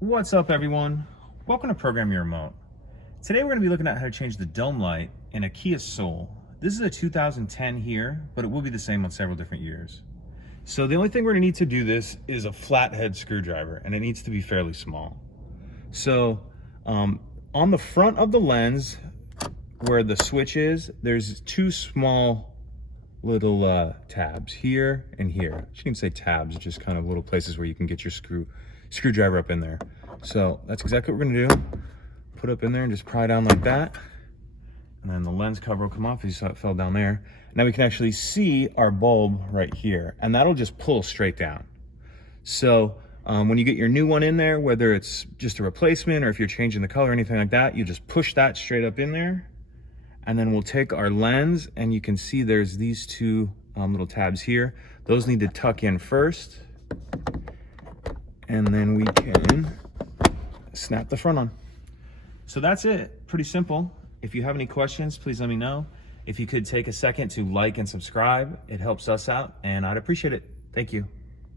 What's up, everyone? Welcome to Program Your Remote. Today we're going to be looking at how to change the dome light in a Kia Soul. This is a 2010 here, but it will be the same on several different years. So the only thing we're going to need to do this is a flathead screwdriver, and it needs to be fairly small. So on the front of the lens where the switch is, there's two small little tabs here and here. I shouldn't even say tabs, just kind of little places where you can get your screwdriver up in there. So that's exactly what we're gonna do. Put up in there and just pry down like that. And then the lens cover will come off, as you saw it fell down there. Now we can actually see our bulb right here, and that'll just pull straight down. So when you get your new one in there, whether it's just a replacement or if you're changing the color or anything like that, you just push that straight up in there. And then we'll take our lens, and you can see there's these two little tabs here. Those need to tuck in first. And then we can snap the front on. So that's it, pretty simple. If you have any questions, please let me know. If you could take a second to like and subscribe, it helps us out, and I'd appreciate it. Thank you.